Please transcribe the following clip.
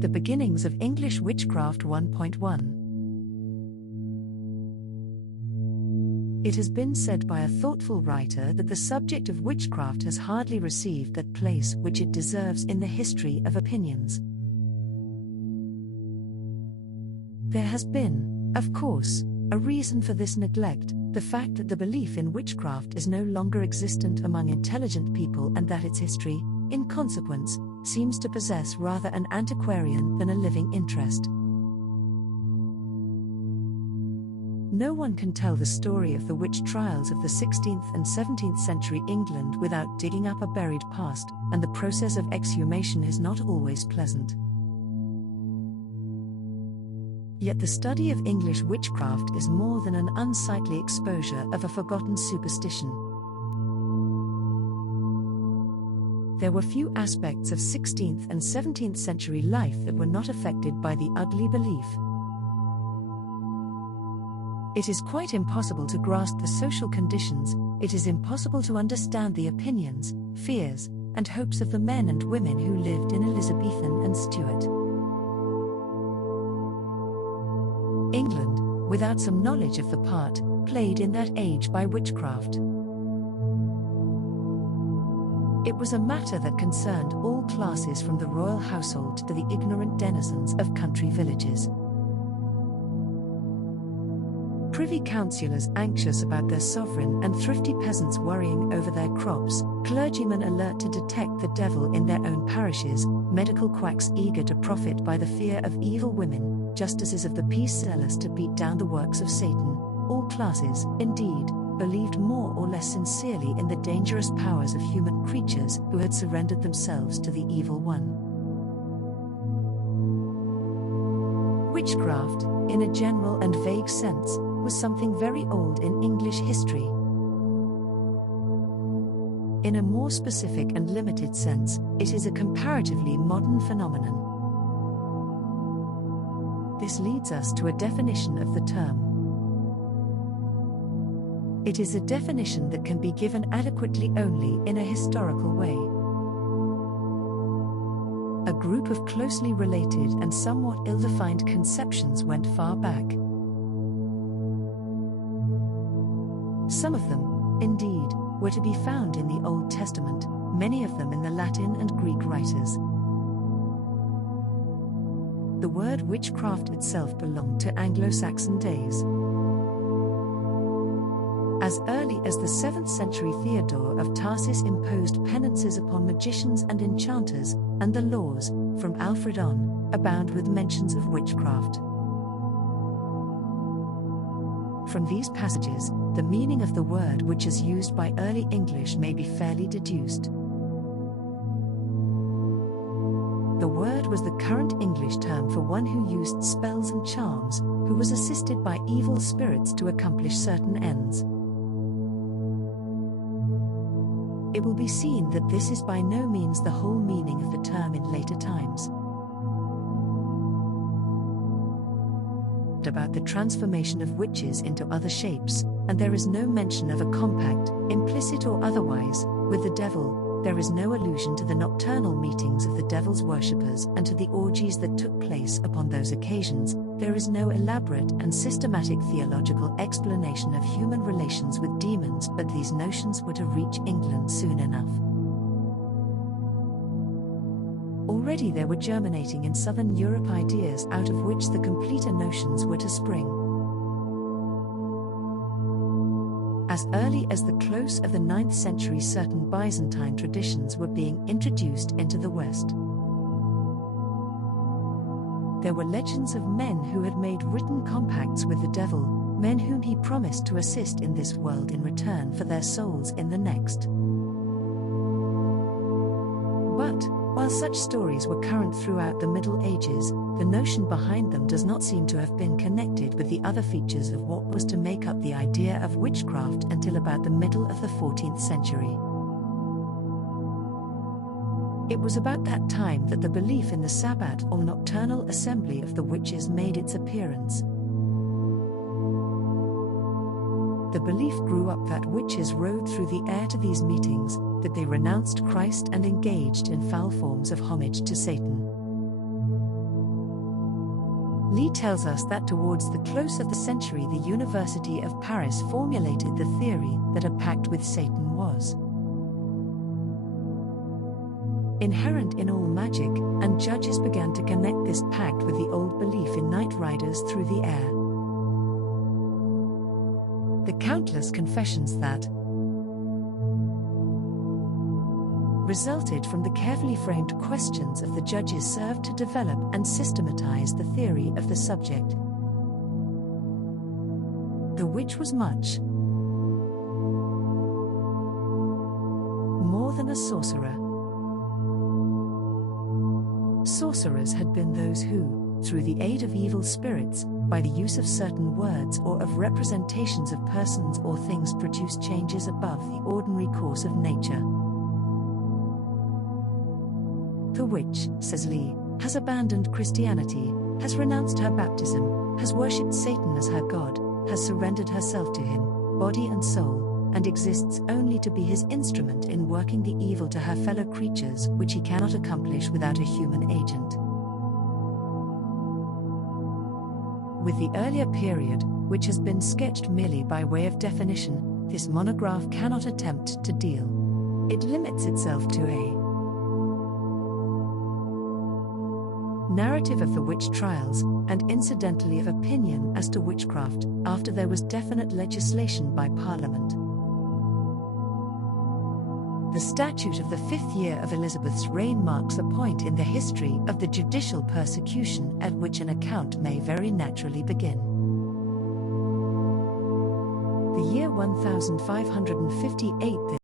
The Beginnings of English Witchcraft 1.1. It has been said by a thoughtful writer that the subject of witchcraft has hardly received that place which it deserves in the history of opinions. There has been, of course, a reason for this neglect, the fact that the belief in witchcraft is no longer existent among intelligent people and that its history, in consequence, seems to possess rather an antiquarian than a living interest. No one can tell the story of the witch trials of the 16th and 17th century England without digging up a buried past, and the process of exhumation is not always pleasant. Yet the study of English witchcraft is more than an unsightly exposure of a forgotten superstition. There were few aspects of 16th and 17th century life that were not affected by the ugly belief. It is quite impossible to grasp the social conditions, it is impossible to understand the opinions, fears, and hopes of the men and women who lived in Elizabethan and Stuart England, without some knowledge of the part played in that age by witchcraft. It was a matter that concerned all classes from the royal household to the ignorant denizens of country villages. Privy councillors anxious about their sovereign and thrifty peasants worrying over their crops, clergymen alert to detect the devil in their own parishes, medical quacks eager to profit by the fear of evil women, justices of the peace zealous to beat down the works of Satan, all classes, indeed, believed more or less sincerely in the dangerous powers of human creatures who had surrendered themselves to the evil one. Witchcraft, in a general and vague sense, was something very old in English history. In a more specific and limited sense, it is a comparatively modern phenomenon. This leads us to a definition of the term. It is a definition that can be given adequately only in a historical way. A group of closely related and somewhat ill-defined conceptions went far back. Some of them, indeed, were to be found in the Old Testament, many of them in the Latin and Greek writers. The word witchcraft itself belonged to Anglo-Saxon days. As early as the 7th century Theodore of Tarsus imposed penances upon magicians and enchanters, and the laws, from Alfred on, abound with mentions of witchcraft. From these passages, the meaning of the word which is used by early English may be fairly deduced. The word was the current English term for one who used spells and charms, who was assisted by evil spirits to accomplish certain ends. It will be seen that this is by no means the whole meaning of the term in later times. About the transformation of witches into other shapes, and there is no mention of a compact, implicit or otherwise, with the devil. There is no allusion to the nocturnal meetings of the devil's worshippers and to the orgies that took place upon those occasions. There is no elaborate and systematic theological explanation of human relations with demons, but these notions were to reach England soon enough. Already there were germinating in southern Europe ideas out of which the completer notions were to spring. As early as the close of the 9th century, certain Byzantine traditions were being introduced into the West. There were legends of men who had made written compacts with the devil, men whom he promised to assist in this world in return for their souls in the next. But, while such stories were current throughout the Middle Ages, the notion behind them does not seem to have been connected with the other features of what was to make up the idea of witchcraft until about the middle of the 14th century. It was about that time that the belief in the Sabbat or nocturnal assembly of the witches made its appearance. The belief grew up that witches rode through the air to these meetings, that they renounced Christ and engaged in foul forms of homage to Satan. Lee tells us that towards the close of the century, the University of Paris formulated the theory that a pact with Satan was inherent in all magic, and judges began to connect this pact with the old belief in night riders through the air. The countless confessions that resulted from the carefully framed questions of the judges served to develop and systematize the theory of the subject. The witch was much more than a sorcerer. Sorcerers had been those who, through the aid of evil spirits, by the use of certain words or of representations of persons or things, produced changes above the ordinary course of nature. The witch, says Lee, has abandoned Christianity, has renounced her baptism, has worshipped Satan as her god, has surrendered herself to him, body and soul, and exists only to be his instrument in working the evil to her fellow creatures which he cannot accomplish without a human agent. With the earlier period, which has been sketched merely by way of definition, this monograph cannot attempt to deal. It limits itself to a narrative of the witch trials, and incidentally of opinion as to witchcraft, after there was definite legislation by Parliament. The statute of the 5th year of Elizabeth's reign marks a point in the history of the judicial persecution at which an account may very naturally begin. The year 1558,